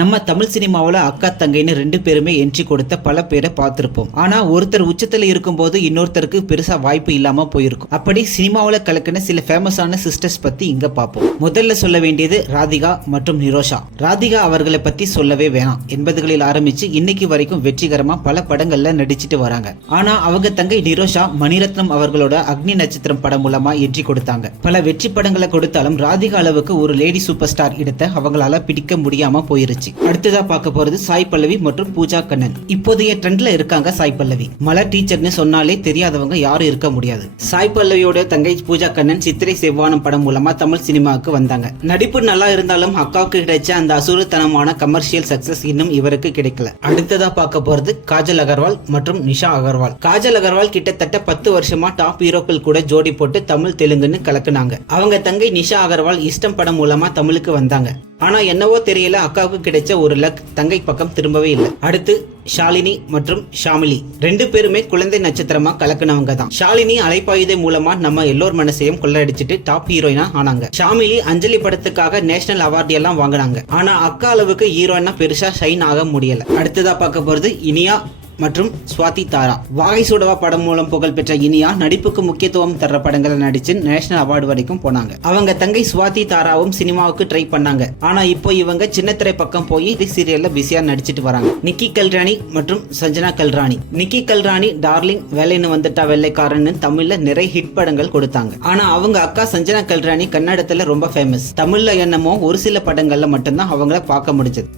நம்ம தமிழ் சினிமாவில் அக்கா தங்கைன்னு ரெண்டு பேருமே என்ட்ரி கொடுத்த பல பேரை பார்த்திருப்போம். ஆனா ஒருத்தர் உச்சத்துல இருக்கும்போது இன்னொருத்தருக்கு பெருசா வாய்ப்பு இல்லாம போயிருக்கும். அப்படி சினிமாவில் கலக்கின சில ஃபேமஸான சிஸ்டர்ஸ் பத்தி இங்க பார்ப்போம். முதல்ல சொல்ல வேண்டியது ராதிகா மற்றும் நிரோஷா. ராதிகா அவர்களை பத்தி சொல்லவே வேணாம். 80களில் ஆரம்பிச்சு இன்னைக்கு வரைக்கும் வெற்றிகரமா பல படங்கள்ல நடிச்சிட்டு வராங்க. ஆனா அவங்க தங்கை நிரோஷா மணிரத்னம் அவர்களோட அக்னி நட்சத்திரம் படம் மூலமா என்ட்ரி கொடுத்தாங்க. பல வெற்றி படங்களை கொடுத்தாலும் ராதிகா அளவுக்கு ஒரு லேடி சூப்பர் ஸ்டார் இடத்தை அவங்களால பிடிக்க முடியாம போயிருச்சு. அடுத்ததா பார்க்க போறது சாய் பல்லவி மற்றும் பூஜா கண்ணன். இப்போதைய ட்ரெண்ட்ல இருக்காங்க சாய் பல்லவி. மலர் டீச்சர்னு சொன்னாலே தெரியாதவங்க யாரும் இருக்க முடியாது. சாய் பல்லவியோட தங்கை பூஜா கண்ணன் சித்திரை செவ்வானம் படம் மூலமா தமிழ் சினிமாவுக்கு வந்தாங்க. நடிப்பு நல்லா இருந்தாலும் அக்காவுக்கு கிடைச்ச அந்த அசுரத்தனமான கமர்ஷியல் சக்சஸ் இன்னும் இவருக்கு கிடைக்கல. அடுத்ததா பார்க்க போறது காஜல் அகர்வால் மற்றும் நிஷா அகர்வால். காஜல் அகர்வால் கிட்டத்தட்ட 10 வருஷமா டாப் ஹீரோக்கள் கூட ஜோடி போட்டு தமிழ் தெலுங்குன்னு கலக்குனாங்க. அவங்க தங்கை நிஷா அகர்வால் இஷ்டம் படம் மூலமா தமிழுக்கு வந்தாங்க. ஆனா என்னவோ தெரியல, அக்காவுக்கு கிடைச்ச ஒரு லக் தங்கை பக்கம் திரும்பவே இல்லை. அடுத்து ஷாலினி மற்றும் ஷாமிலி. ரெண்டு பேருமே குழந்தை நட்சத்திரமா கலக்குனவங்க தான். ஷாலினி அலைப்பாயுதை மூலமா நம்ம எல்லோர் மனசையும் கொள்ளடிச்சிட்டு டாப் ஹீரோயினா ஆனாங்க. ஷாமிலி அஞ்சலி படத்துக்காக நேஷனல் அவார்டு எல்லாம் வாங்கினாங்க. ஆனா அக்கா அளவுக்கு ஹீரோயினா பெருசா ஷைன் ஆக முடியல. அடுத்ததா பார்க்க போறது இனியா மற்றும் ஸ்வாதி தாரா. வாகை சூடவா படம் மூலம் புகழ் பெற்ற இனியா நடிப்புக்கு முக்கியத்துவம் தர்ற படங்களை நடிச்சு நேஷனல் அவார்டு வரைக்கும் போனாங்க. அவங்க தங்கை ஸ்வாதி தாராவும் சினிமாவுக்கு ட்ரை பண்ணாங்க. ஆனா இப்போ இவங்க சின்னத்திரை பக்கம் போய் சீரியல்ல பிஸியா நடிச்சிட்டு வராங்க. நிக்கி கல்ராணி மற்றும் சஞ்சனா கல்ராணி. நிக்கி கல்ராணி டார்லிங், வேலைன்னு வந்துட்டா வெள்ளைக்காரன்னு தமிழ்ல நிறைய ஹிட் படங்கள் கொடுத்தாங்க. ஆனா அவங்க அக்கா சஞ்சனா கல்ராணி கன்னடத்துல ரொம்ப ஃபேமஸ். தமிழ்ல என்னமோ ஒரு சில படங்கள்ல மட்டும்தான் அவங்கள பார்க்க முடிஞ்சது.